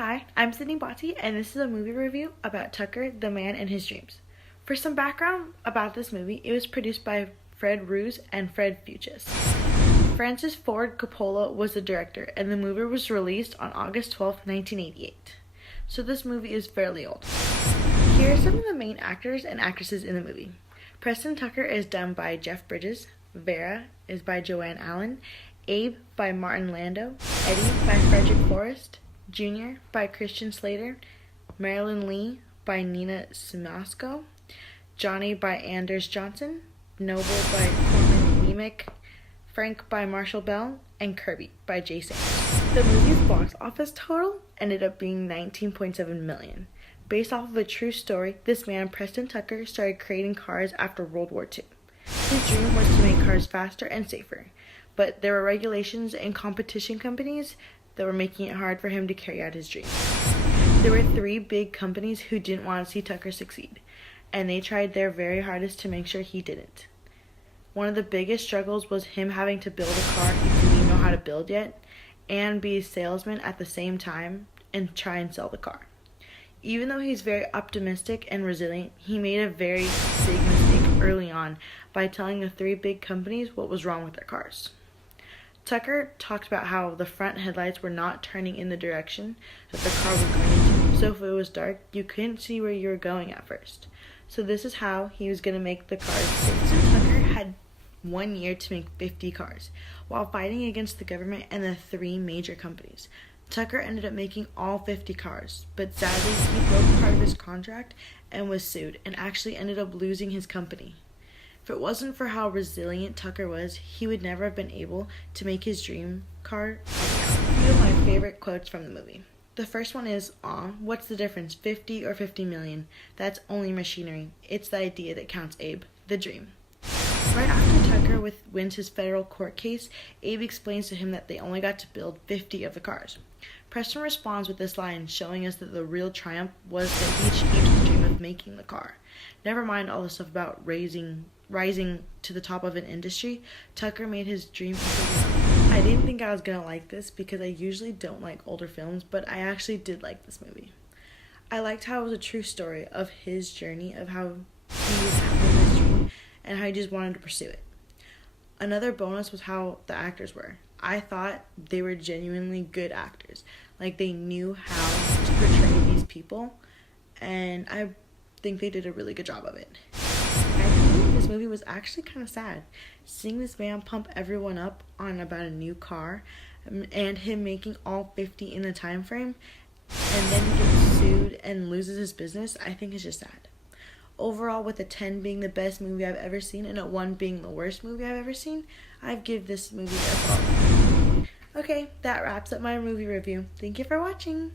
Hi, I'm Sydney Botti, and this is a movie review about Tucker, the Man and His Dreams. For some background about this movie, it was produced by Fred Roos and Fred Fuchs. Francis Ford Coppola was the director, and the movie was released on August 12, 1988. So this movie is fairly old. Here are some of the main actors and actresses in the movie. Preston Tucker is done by Jeff Bridges, Vera is by Joanne Allen, Abe by Martin Landau, Eddie by Frederick Forrest, Junior by Christian Slater, Marilyn Lee by Nina Simasco, Johnny by Anders Johnson, Noble by Corman Nemec, Frank by Marshall Bell, and Kirby by Jay Sanders. The movie's box office total ended up being $19.7 million. Based off of a true story, this man, Preston Tucker, started creating cars after World War II. His dream was to make cars faster and safer, but there were regulations and competition companies that were making it hard for him to carry out his dream. There were 3 big companies who didn't want to see Tucker succeed, and they tried their very hardest to make sure he didn't. One of the biggest struggles was him having to build a car he didn't even know how to build yet, and be a salesman at the same time and try and sell the car. Even though he's very optimistic and resilient, he made a very big mistake early on by telling the 3 big companies what was wrong with their cars. Tucker talked about how the front headlights were not turning in the direction that the car was going to, so if it was dark, you couldn't see where you were going at first. So this is how he was going to make the cars safe. So Tucker had 1 year to make 50 cars, while fighting against the government and the 3 major companies. Tucker ended up making all 50 cars, but sadly he broke part of his contract and was sued, and actually ended up losing his company. If it wasn't for how resilient Tucker was, he would never have been able to make his dream car. A few of my favorite quotes from the movie. The first one is, "Aw, what's the difference, 50 or 50 million? That's only machinery. It's the idea that counts, Abe. The dream." Right after Tucker wins his federal court case, Abe explains to him that they only got to build 50 of the cars. Preston responds with this line, showing us that the real triumph was that he achieved his dream of making the car. Never mind all the stuff about rising to the top of an industry, Tucker made his dream come. I didn't think I was going to like this because I usually don't like older films, but I actually did like this movie. I liked how it was a true story of his journey, of how he was having this dream and how he just wanted to pursue it. Another bonus was how the actors were. I thought they were genuinely good actors. Like, they knew how to portray these people, and I think they did a really good job of it. I think this movie was actually kind of sad. Seeing this man pump everyone up on about a new car, and him making all 50 in the time frame, and then gets sued and loses his business, I think is just sad. Overall, with a 10 being the best movie I've ever seen and a 1 being the worst movie I've ever seen, I'd give this movie a solid. Okay, that wraps up my movie review. Thank you for watching.